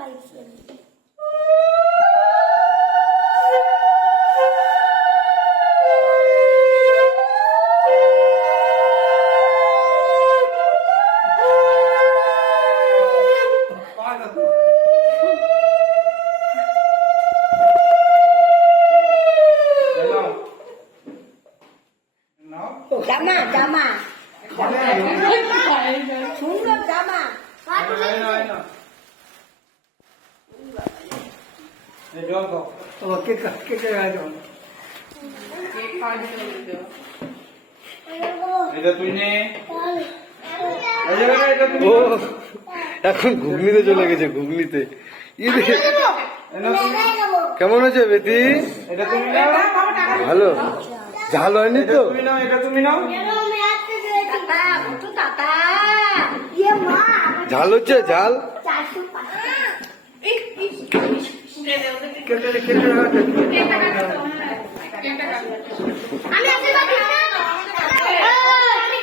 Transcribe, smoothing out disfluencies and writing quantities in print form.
জামা জামা সুন্দর জামা এখন ঘুগনিতে চলে গেছে ঘুগনিতে কেমন হয়েছে বেতি ভালো ঝাল হয়নি তো ঝাল হচ্ছে ঝাল কেটে